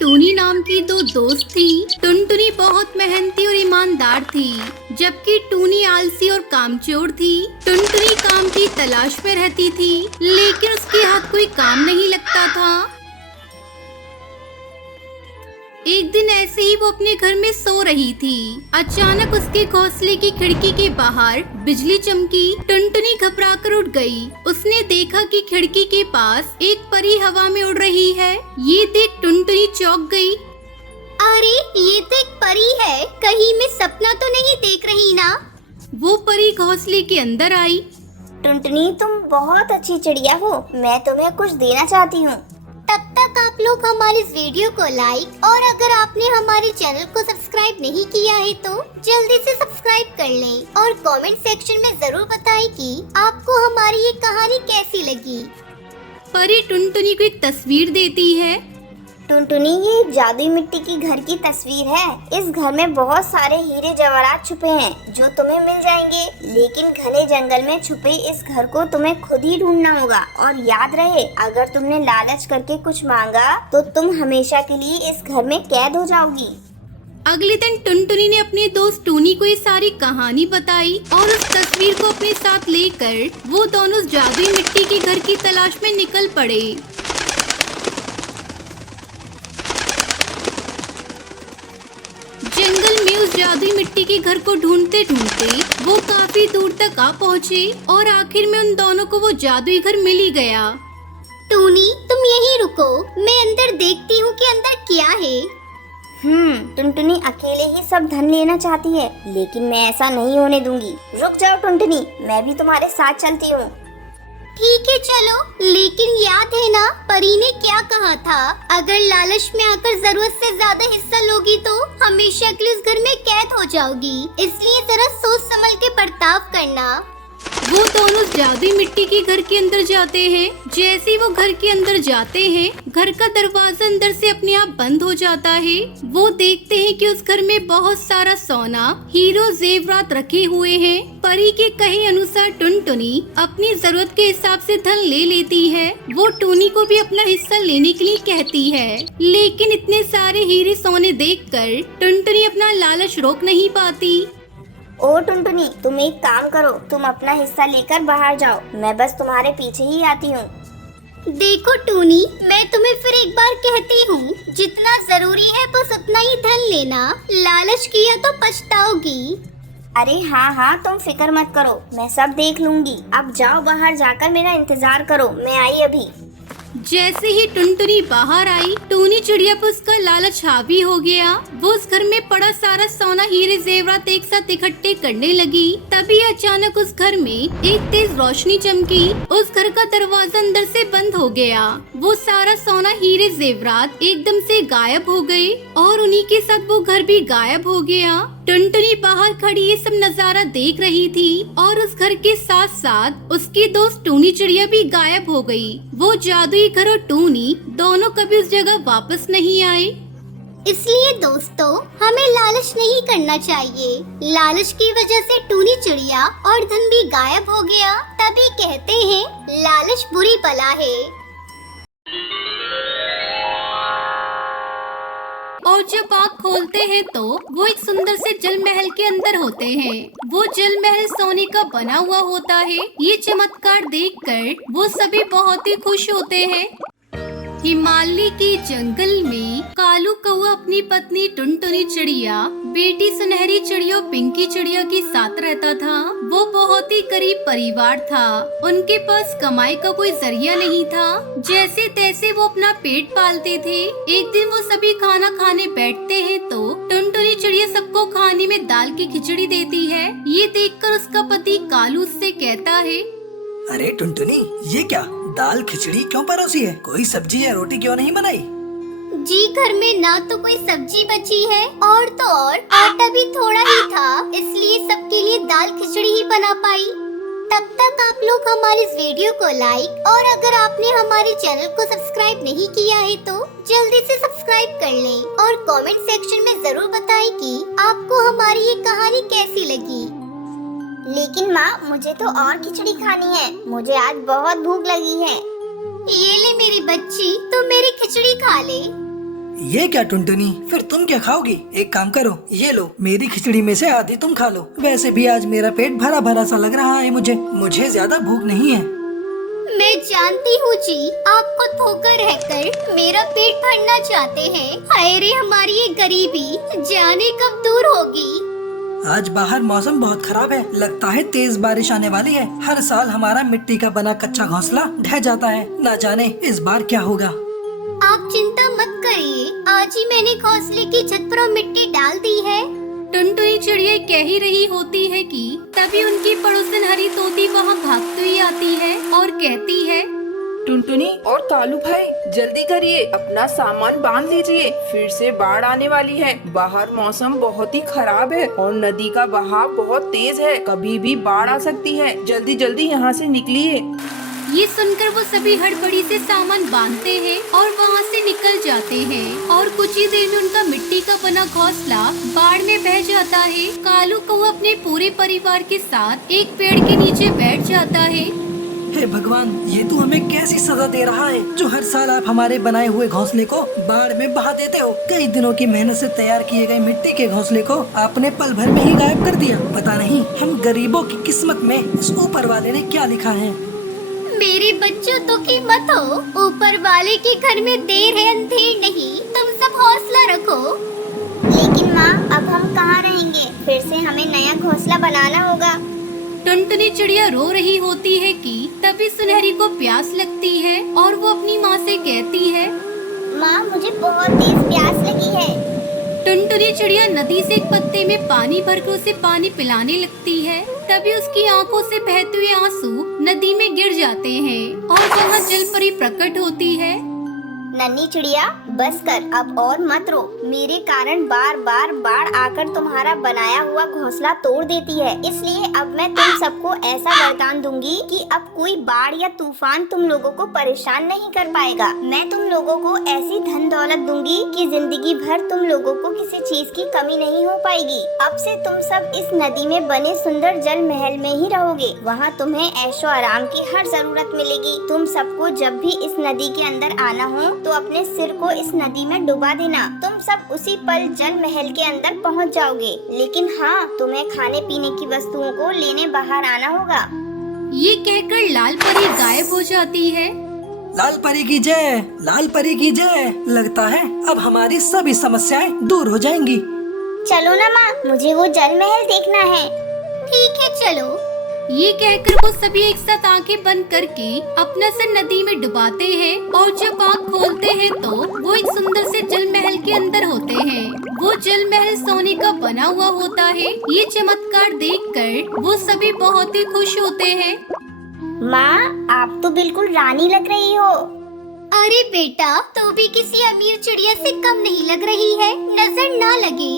टूनी नाम की दो दोस्त थी। टुनटुनी बहुत मेहनती और ईमानदार थी, जबकि टूनी आलसी और कामचोर थी। टुनटुनी काम की तलाश में रहती थी, लेकिन उसके हाथ कोई काम नहीं लगता था। एक दिन ऐसे ही वो अपने घर में सो रही थी। अचानक उसके घोंसले की खिड़की के बाहर बिजली चमकी। टुनटुनी घबराकर उठ गई। उसने देखा कि खिड़की के पास एक परी हवा में उड़ रही है। ये देख टुनटुनी चौंक गई। अरे ये तो एक परी है, कहीं मैं सपना तो नहीं देख रही ना? वो परी घोंसले के अंदर आई। टुनटुनी, तुम बहुत अच्छी चिड़िया हो, मैं तुम्हें कुछ देना चाहती हूँ। तब तक आप लोग हमारे इस वीडियो को लाइक और अगर आपने हमारे चैनल को सब्सक्राइब नहीं किया है तो जल्दी से सब्सक्राइब कर लें और कमेंट सेक्शन में जरूर बताएं कि आपको हमारी ये कहानी कैसी लगी। परी टुनटुनी को एक तस्वीर देती है। टुनटुनी, ये जादुई मिट्टी की घर की तस्वीर है। इस घर में बहुत सारे हीरे जवाहरात छुपे हैं जो तुम्हें मिल जाएंगे, लेकिन घने जंगल में छुपे इस घर को तुम्हें खुद ही ढूंढना होगा। और याद रहे, अगर तुमने लालच करके कुछ मांगा तो तुम हमेशा के लिए इस घर में कैद हो जाओगी। अगले दिन टुनटुनी ने अपने दोस्त टूनी को ये सारी कहानी बताई और उस तस्वीर को अपने साथ लेकर वो दोनों जादुई मिट्टी के घर की तलाश में निकल पड़े। जंगल में उस जादुई मिट्टी के घर को ढूंढते ढूंढते वो काफी दूर तक आ पहुँचे और आखिर में उन दोनों को वो जादुई घर मिल ही गया। टूनी, तुम यहीं रुको, मैं अंदर देखती हूँ कि अंदर क्या है। टुनटुनी अकेले ही सब धन लेना चाहती है, लेकिन मैं ऐसा नहीं होने दूंगी। रुक जाओ टुनटुनी, मैं भी तुम्हारे साथ चलती हूँ। ठीक है चलो, लेकिन याद है ना परी ने क्या कहा था? अगर लालच में आकर जरूरत से ज्यादा हिस्सा लोगी तो हमेशा के लिए उस घर में कैद हो जाओगी। इसलिए जरा सोच समझ के बर्ताव करना। वो दोनों जादुई मिट्टी के घर के अंदर जाते हैं। जैसे ही वो घर के अंदर जाते हैं, घर का दरवाजा अंदर से अपने आप बंद हो जाता है। वो देखते हैं कि उस घर में बहुत सारा सोना, हीरो जेवरात रखे हुए हैं। परी के कहे अनुसार टुनटुनी अपनी जरूरत के हिसाब से धन ले लेती है। वो टूनी को भी अपना हिस्सा लेने के लिए कहती है, लेकिन इतने सारे हीरे सोने देखकर टुनटुनी अपना लालच रोक नहीं पाती। ओ टुनटुनी, तुम एक काम करो, तुम अपना हिस्सा लेकर बाहर जाओ, मैं बस तुम्हारे पीछे ही आती हूँ। देखो टूनी, मैं तुम्हें फिर एक बार कहती हूँ, जितना जरूरी है बस उतना ही धन लेना, लालच किया तो पछताओगी। अरे हाँ, तुम फिक्र मत करो, मैं सब देख लूंगी। अब जाओ बाहर जाकर मेरा इंतजार करो, मैं आई अभी। जैसे ही टुनटुनी बाहर आई, टूनी चिड़िया पर उसका लालच हावी हो गया। वो उस घर में पड़ा सारा सोना, हीरे जेवरात एक साथ इकट्ठे करने लगी। तभी अचानक उस घर में एक तेज रोशनी चमकी। उस घर का दरवाजा अंदर से बंद हो गया। वो सारा सोना, हीरे जेवरात एकदम से गायब हो गए और उन्हीं के साथ वो घर भी गायब हो गया। टुनटुनी बाहर खड़ी ये सब नजारा देख रही थी और उस घर के साथ साथ उसकी दोस्त टूनी चिड़िया भी गायब हो गई। वो जादुई घर और टूनी दोनों कभी उस जगह वापस नहीं आए। इसलिए दोस्तों, हमें लालच नहीं करना चाहिए। लालच की वजह से टूनी चिड़िया और धन भी गायब हो गया। तभी कहते हैं लालच बुरी बला है। और जब आँख खोलते हैं तो वो एक सुंदर से जल महल के अंदर होते हैं। वो जल महल सोने का बना हुआ होता है। ये चमत्कार देखकर वो सभी बहुत ही खुश होते हैं। हिमालय के जंगल में कालू कौआ अपनी पत्नी टुनटुनी चिड़िया, बेटी सुनहरी चिड़िया पिंकी चिड़िया के साथ रहता था। वो बहुत ही करीब परिवार था। उनके पास कमाई का कोई जरिया नहीं था। जैसे तैसे वो अपना पेट पालते थे। एक दिन वो सभी खाना खाने बैठते हैं तो टुनटुनी चिड़िया सबको खाने में दाल की खिचड़ी देती है। ये देखकर उसका पति कालू उससे कहता है, अरे टुनटुनी, ये क्या दाल खिचड़ी क्यों परोसी है? कोई सब्जी या रोटी क्यों नहीं बनाई? जी, घर में ना तो कोई सब्जी बची है और तो और आटा भी थोड़ा ही था, इसलिए सबके लिए दाल खिचड़ी ही बना पाई। तब तक आप लोग हमारे इस वीडियो को लाइक और अगर आपने हमारे चैनल को सब्सक्राइब नहीं किया है तो जल्दी से सब्सक्राइब कर लें और कमेंट सेक्शन में जरूर बताएं कि आपको हमारी ये कहानी कैसी लगी। लेकिन माँ, मुझे तो और खिचड़ी खानी है, मुझे आज बहुत भूख लगी है। ये ले मेरी बच्ची, तुम मेरी खिचड़ी खा ले। ये क्या टुनटुनी, फिर तुम क्या खाओगी? एक काम करो, ये लो, मेरी खिचड़ी में से आधी तुम खा लो। वैसे भी आज मेरा पेट भरा भरा सा लग रहा है मुझे ज्यादा भूख नहीं है। मैं जानती हूँ जी, आप खुद भूखा रहकर मेरा पेट भरना चाहते हैं। हाय रे हमारी ये गरीबी, जाने कब दूर होगी। आज बाहर मौसम बहुत खराब है, लगता है तेज बारिश आने वाली है। हर साल हमारा मिट्टी का बना कच्चा घोंसला ढह जाता है, ना जाने इस बार क्या होगा। आप चिंता मत करिए, आज ही मैंने घोंसले की छत पर मिट्टी डाल दी है। टुनटुनी चिड़िया कह ही रही होती है कि तभी उनकी पड़ोसन हरी तोती वहाँ भागती हुई आती है और कहती है, टुनटुनी और कालू भाई जल्दी करिए, अपना सामान बांध लीजिए, फिर से बाढ़ आने वाली है। बाहर मौसम बहुत ही खराब है और नदी का बहाव बहुत तेज है, कभी भी बाढ़ आ सकती है। जल्दी जल्दी यहाँ से निकलिए। ये सुनकर वो सभी हड़बड़ी से सामान बांधते हैं और वहाँ से निकल जाते हैं और कुछ ही देर में उनका मिट्टी का बना घोंसला बाढ़ में बह जाता है। कालू कौवा अपने पूरे परिवार के साथ एक पेड़ के नीचे बैठ जाता है। हे भगवान, ये तू हमें कैसी सजा दे रहा है, जो हर साल आप हमारे बनाए हुए घोंसले को बाढ़ में बहा देते हो। कई दिनों की मेहनत से तैयार किए गए मिट्टी के घोंसले को आपने पल भर में ही गायब कर दिया। पता नहीं हम गरीबों की किस्मत में इस ऊपर वाले ने क्या लिखा है। मेरे बच्चों तो की मत हो, ऊपर वाले के घर में देर है अंधेर नहीं, तुम सब हौसला रखो। लेकिन माँ, अब हम कहाँ रहेंगे? फिर से हमें नया घोंसला बनाना होगा। टुनटुनी चिड़िया रो रही होती है कि तभी सुनहरी को प्यास लगती है और वो अपनी माँ से कहती है, माँ, मुझे बहुत तेज प्यास लगी है। टुनटुनी चिड़िया नदी से एक पत्ते में पानी भरकर उसे पानी पिलाने लगती है। तभी उसकी आंखों से बहते हुए आंसू नदी में गिर जाते हैं और वहाँ जल परी प्रकट होती है। नन्ही चिड़िया, बस कर, अब और मत रो। मेरे कारण बार बार बाढ़ आकर तुम्हारा बनाया हुआ घोंसला तोड़ देती है, इसलिए अब मैं तुम सबको ऐसा वरदान दूंगी कि अब कोई बाढ़ या तूफान तुम लोगों को परेशान नहीं कर पाएगा। मैं तुम लोगों को ऐसी धन दौलत दूंगी कि जिंदगी भर तुम लोगों को किसी चीज की कमी नहीं हो पाएगी। अब से तुम सब इस नदी में बने सुंदर जल महल में ही रहोगे। वहाँ तुम्हें ऐशो आराम की हर जरूरत मिलेगी। तुम सबको जब भी इस नदी के अंदर आना हो तो अपने सिर को इस नदी में डुबा देना। तुम सब उसी पल जल महल के अंदर पहुंच जाओगे। लेकिन हाँ, तुम्हें खाने पीने की वस्तुओं को लेने बाहर आना होगा। ये कहकर लाल परी गायब हो जाती है। लाल परी की जय, लाल परी की जय। लगता है अब हमारी सभी समस्याएं दूर हो जाएंगी। चलो ना माँ, मुझे वो जल महल देखना है। ठीक है चलो। ये कहकर वो सभी एक साथ आंखें बंद करके अपना सर नदी में डुबाते हैं और जब आँख खोलते हैं तो वो एक सुंदर से जल महल के अंदर होते हैं। वो जल महल सोने का बना हुआ होता है। ये चमत्कार देखकर वो सभी बहुत ही खुश होते हैं। माँ, आप तो बिल्कुल रानी लग रही हो। अरे बेटा, तू भी किसी अमीर चिड़िया से कम नहीं लग रही है, नजर ना लगे।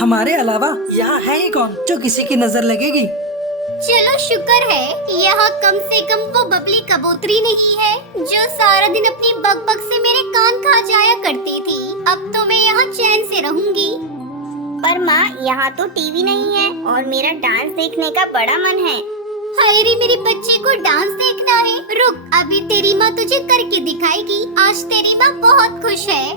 हमारे अलावा यहाँ है ही कौन जो किसी की नजर लगेगी। चलो शुक्र है यहाँ कम से कम वो बबली कबूतरी नहीं है जो सारा दिन अपनी बकबक से मेरे कान खा जाया करती थी। अब तो मैं यहाँ चैन से रहूंगी। पर माँ, यहाँ तो टीवी नहीं है और मेरा डांस देखने का बड़ा मन है। हाय रे, मेरे बच्चे को डांस देखना है। रुक, अभी तेरी माँ तुझे करके दिखाएगी। आज तेरी माँ बहुत खुश है।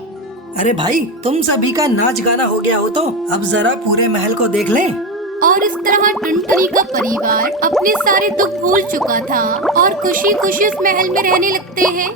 अरे भाई, तुम सभी का नाच गाना हो गया हो तो अब जरा पूरे महल को देख लें। और इस तरह टुनटुनी का परिवार अपने सारे दुख भूल चुका था और खुशी खुशी उस महल में रहने लगते हैं।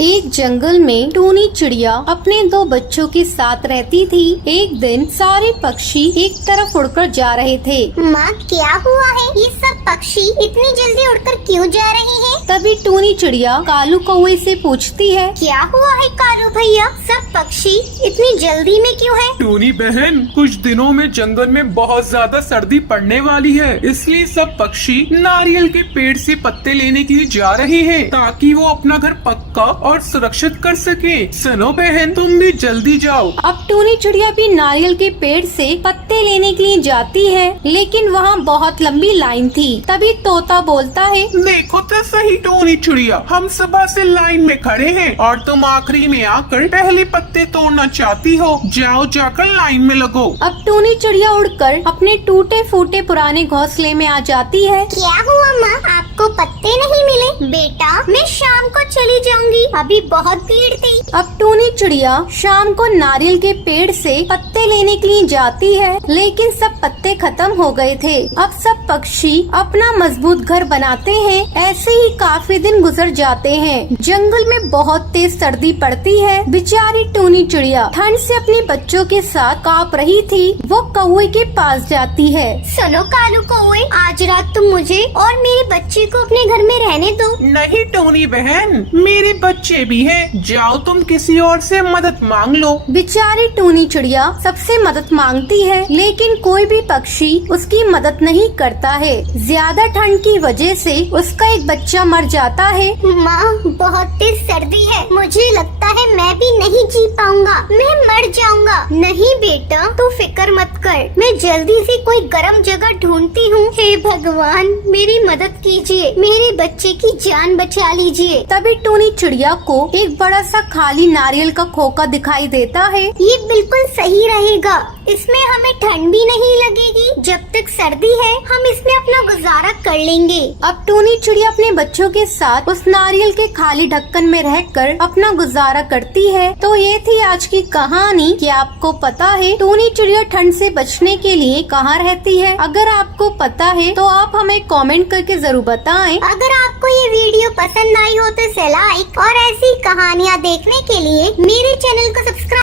एक जंगल में टूनी चिड़िया अपने 2 बच्चों के साथ रहती थी। एक दिन सारे पक्षी एक तरफ उड़कर जा रहे थे। माँ, क्या हुआ है? ये सब पक्षी इतनी जल्दी उड़कर क्यों जा रहे हैं? तभी टूनी चिड़िया कालू कौवे से पूछती है, क्या हुआ है कालू भैया? सब पक्षी इतनी जल्दी में क्यों है? टूनी बहन, कुछ दिनों में जंगल में बहुत ज्यादा सर्दी पड़ने वाली है, इसलिए सब पक्षी नारियल के पेड़ से पत्ते लेने के लिए जा रहे हैं ताकि वो अपना घर पक्का और सुरक्षित कर सके। सुनो बहन, तुम भी जल्दी जाओ। अब टूनी चिड़िया भी नारियल के पेड़ से पत्ते लेने के लिए जाती है, लेकिन वहाँ बहुत लंबी लाइन थी तभी तोता बोलता है, देखो तो सही टोनी चिड़िया, हम सुबह से लाइन में खड़े हैं और तुम आखिरी में आकर पहले पत्ते तोड़ना चाहती हो। जाओ जाकर लाइन में लगो। अब टूनी चिड़िया उड़कर अपने टूटे फूटे पुराने घोंसले में आ जाती है। क्या हुआ माँ, आपको पत्ते नहीं मिले? बेटा मैं शाम को चली जाऊंगी, अभी बहुत भीड़ थी। अब टूनी चिड़िया शाम को नारियल के पेड़ से पत्ते लेने के लिए जाती है, लेकिन सब पत्ते खत्म हो गए थे। अब सब पक्षी अपना मजबूत घर बनाते हैं। ऐसे ही काफी दिन गुजर जाते हैं। जंगल में बहुत तेज सर्दी पड़ती है। बेचारी टूनी चिड़िया ठंड से अपने बच्चों के साथ कांप रही थी। वो कौवे के पास जाती है। सुनो कालू कौवे, आज रात तुम मुझे और मेरे बच्चे को अपने घर में रहने दो। नहीं टोनी बहन, मेरे बच्चे भी हैं। जाओ तुम किसी और से मदद मांग लो। बेचारी टूनी चिड़िया सबसे मदद मांगती है, लेकिन कोई भी पक्षी उसकी मदद नहीं करता है। ज्यादा ठंड की वजह से उसका एक बच्चा मर जाता है। माँ बहुत तेज सर्दी है, मुझे लगता है मैं भी नहीं जी पाऊंगा, मैं मर जाऊंगा। नहीं बेटा तू फिक्र मत कर, मैं जल्दी से कोई गर्म जगह ढूंढती हूँ। हे भगवान मेरी मदद कीजिए, मेरे बच्चे की जान बचा लीजिए। तभी टूनी चिड़िया को एक बड़ा सा खाली नारियल का खोखा दिखाई देता है। ये बिल्कुल सही रहेगा, इसमें हमें ठंड भी नहीं लगेगी। जब तक सर्दी है हम इसमें अपना गुजारा कर लेंगे। अब टूनी चिड़िया अपने बच्चों के साथ उस नारियल के खाली ढक्कन में रहकर अपना गुजारा करती है। तो ये थी आज की कहानी। क्या आपको पता है टूनी चिड़िया ठंड से बचने के लिए कहाँ रहती है? अगर आपको पता है तो आप हमें कमेंट करके जरूर बताएं। अगर आपको ये वीडियो पसंद आई हो तो इसे लाइक और ऐसी कहानियाँ देखने के लिए मेरे चैनल को सब्सक्राइब